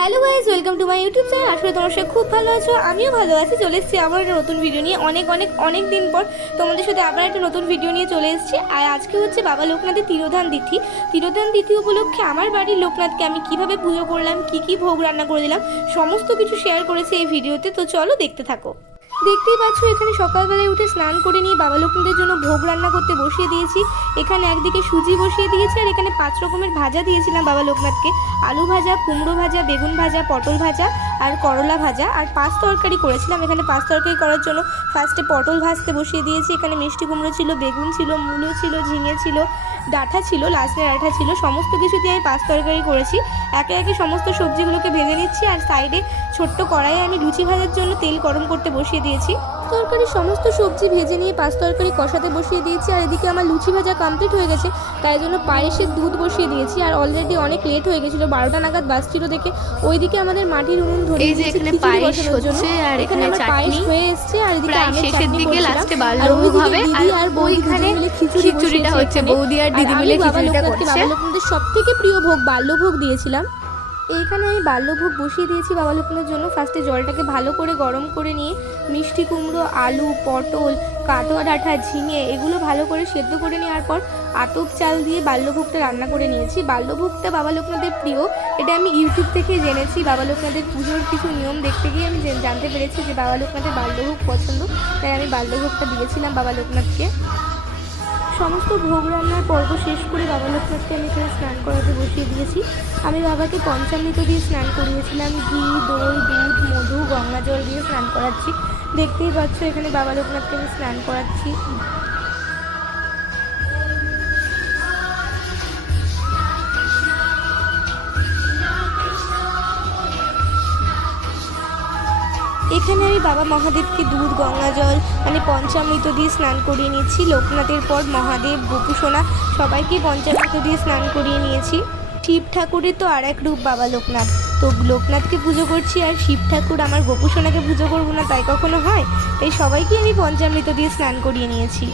Hello guys, welcome to my YouTube channel. আসলে তোমার সাথে খুব ভালো আছো, আমিও ভালো আছি। চলে এসেছি আবার একটা নতুন ভিডিও নিয়ে। অনেক দিন পর তোমাদের সাথে আবার একটা নতুন ভিডিও নিয়ে চলে এসেছি। আর আজকে হচ্ছে বাবা লোকনাথের তিরোধান তিথি উপলক্ষে আমার বাড়ির লোকনাথকে আমি কিভাবে পুজো করলাম, কি ভোগ রান্না করে দিলাম, সমস্ত কিছু শেয়ার করেছি এই ভিডিওতে। তো চলো দেখতে থাকো। দেখতেই পাচ্ছ, এখানে সকালবেলায় উঠে স্নান করে নিয়ে বাবা লোকনাথের জন্য ভোগ রান্না করতে বসিয়ে দিয়েছি। এখানে একদিকে সুজি বসিয়ে দিয়েছি, আর এখানে 5 রকমের ভাজা দিয়েছিলাম বাবা লোকনাথকে। আলু ভাজা, কুমড়ো ভাজা, বেগুন ভাজা, পটল ভাজা আর করলা ভাজা, আর 5 তরকারি করেছিলাম। এখানে 5 তরকারি করার জন্য ফার্স্টে পটল ভাজতে বসিয়ে দিয়েছি। এখানে মিষ্টি কুমড়ো ছিল, বেগুন ছিল, মূলো ছিল, ঝিঙে ছিল, ডাঁটা ছিল, লাস্টের ডাঁটা ছিল, সমস্ত কিছু দিয়ে আমি 5 তরকারি করেছি। একে একে সমস্ত সবজিগুলোকে ভেজে নিচ্ছি। আর সাইডে ছোট্ট কড়াইয়ে আমি লুচি ভাজার জন্য তেল গরম করতে বসিয়ে দিয়েছি। তরকারি সমস্ত সবজি ভেজে নিয়ে 5 তরকারি কষাতে বসিয়ে দিয়েছি। আর এদিকে আমার লুচি ভাজা কমপ্লিট হয়ে গেছে, তাই জন্য পায়েসের দুধ বসিয়ে দিয়েছি। আর অলরেডি অনেক লেট হয়ে গেছিলো, 12টা নাগাদ বাজছিল দেখে ওইদিকে আমাদের মাটির উনুন ধরে দিয়েছে খিচুড়ি বসানোর জন্য। আর এখানে আমার পায়েস হয়ে এসছে, আর এদিকে আমি চাটনি করছিলাম। আর ওইদিকে দিদি আর বৌদি মিলে খিচুড়িটা হচ্ছে, বৌদি আর দিদি মিলে খিচুড়িটা করছে। বাবা লোকনাথের সবথেকে প্রিয় ভোগ বাল্যভোগ দিয়েছিলাম। এইখানে আমি বাল্যভোগ বসিয়ে দিয়েছি বাবা লোকনাথের জন্য। ফার্স্টে জলটাকে ভালো করে গরম করে নিয়ে মিষ্টি কুমড়ো, আলু, পটল, কাটোয়া ডাঁটা, ঝিঙে এগুলো ভালো করে সেদ্ধ করে নেওয়ার পর আতপ চাল দিয়ে বাল্যভোগটা রান্না করে নিয়েছি। বাল্যভোগটা বাবা লোকনাথের প্রিয়, এটা আমি ইউটিউব থেকে জেনেছি। বাবা লোকনাথের পুজোর কিছু নিয়ম দেখতে গিয়ে আমি জানতে পেরেছি যে বাবা লোকনাথের বাল্যভোগ পছন্দ, তাই আমি বাল্যভোগটা দিয়েছিলাম বাবা লোকনাথকে। সমস্ত ভোগ রান্নার পর্ব শেষ করে বাবা লোকনাথকে আমি এখানে স্নান করাতে বসিয়ে দিয়েছি। আমি বাবাকে পঞ্চামৃত দিয়ে স্নান করিয়েছিলাম, ঘি, দই, দুধ, মধু, গঙ্গা জল দিয়ে স্নান করাচ্ছি। দেখতেই পাচ্ছ এখানে বাবা লোকনাথকে আমি স্নান করাচ্ছি। এখানে আমি বাবা মহাদেবকে দুধ, গঙ্গা জল মানে পঞ্চামৃত দিয়ে স্নান করিয়ে নিচ্ছি। লোকনাথের পর মহাদেব, গোপুসোনা সবাইকে পঞ্চামৃত দিয়ে স্নান করিয়ে নিয়েছি। শিব ঠাকুরের তো আর এক রূপ বাবা লোকনাথ, তো লোকনাথকে পুজো করছি আর শিব ঠাকুর আমার গোপুসোনাকে পুজো করবো না তাই কখনো হয়? তাই সবাইকে আমি পঞ্চামৃত দিয়ে স্নান করিয়ে নিয়েছি।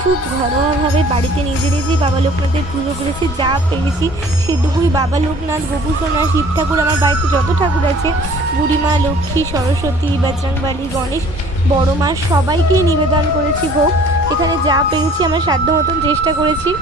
খুব ঘরোয়াভাবে বাড়িতে নিজেই বাবা লোকনাথের পুজো করেছি, যা পেরেছি সেটুকুই। বাবা লোকনাথ, গোপুসোনা, শিব ঠাকুর, আমার বাড়িতে যত ঠাকুর আছে, বুড়িমা, লক্ষ্মী, সরস্বতী, বজরংবলী, গণেশ, বড় মা সবাইকেই নিবেদন করেছি ভোগ। এখানে যা পেরেছি আমার সাধ্য মতন চেষ্টা করেছি।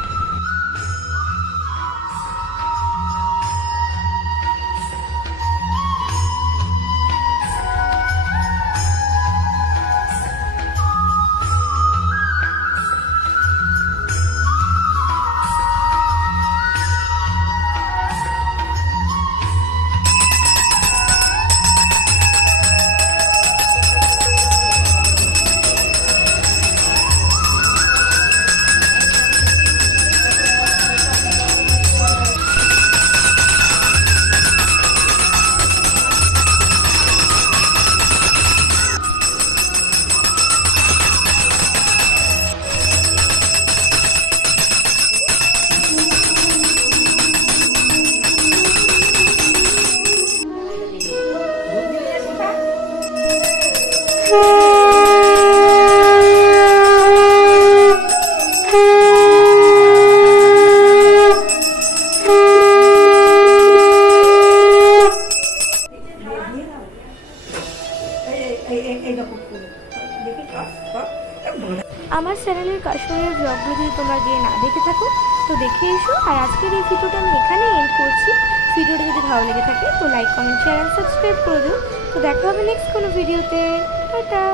আমার চ্যানেলের কাশ্মীরের ব্লগগুলো যদি তোমরা গিয়ে না দেখে থাকো তো দেখে এসো। আর আজকের এই ভিডিওটা আমি এখানেই এন্ড করছি। ভিডিওটা যদি ভালো লেগে থাকে তো লাইক, কমেন্ট, শেয়ার আর সাবস্ক্রাইব করে দিও। তো দেখা হবে নেক্সট কোনো ভিডিওতে। টাটা।